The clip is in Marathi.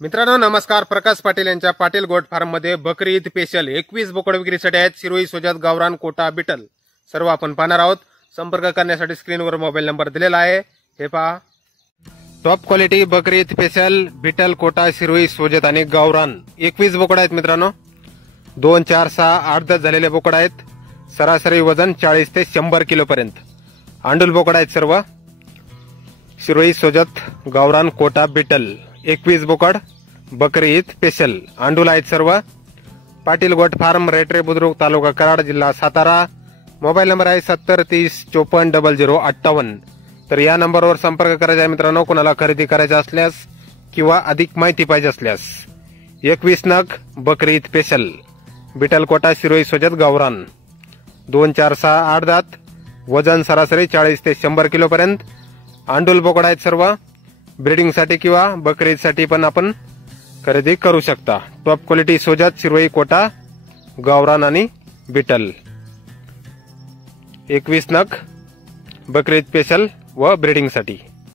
मित्रांनो नमस्कार, प्रकाश पाटील यांच्या पाटील गोट फार्म मध्ये बकरी ईद स्पेशल 21 बोकड विक्रीसाठी आहेत। शिरोई, सोजत, गावरान, कोटा, बिटल सर्व आपण पाहणार आहोत। संपर्क करण्यासाठी स्क्रीनवर मोबाईल नंबर दिलेला आहे। हे पहा, टॉप क्वालिटी बकरी ईद स्पेशल बिटल, कोटा, शिरोई, सोजत आणि गावरान 21 बोकड आहेत मित्रांनो। 2, 4, 6, 8, 10 झालेले बोकड आहेत। सरासरी वजन 40 ते 100 किलो पर्यंत। आंडूल बोकड आहेत सर्व। शिरोई, सोजत, गावरान, कोटा, बिटल 21 बोकड बकरी ईद स्पेशल आंडूल आहेत सर्व। पाटील गोट फार्म, रेटरे बुद्रुक, तालुका कराड, जिल्हा सातारा। मोबाईल नंबर आहे 70 30 54 0058। तर या नंबरवर संपर्क करायचा आहे मित्रांनो। कोणाला खरेदी करायचा असल्यास किंवा अधिक माहिती पाहिजे असल्यास 21 नग बकरी ईद स्पेशल बिटल, कोटा, शिरोई, सोजत, गावरान 2, 4, 6, 8 दात, वजन सरासरी 40 ते 100 किलो पर्यंत। आंडूल बोकड आहेत सर्व। ब्रीडिंग साठी किंवा बकरी ईदसाठी पण आपण खरेदी करू शकता। टॉप क्वालिटी सोजत, शिरोई, कोटा, गावरान आणि बिटल 21 नग बकरी ईद स्पेशल व ब्रीडिंग साठी।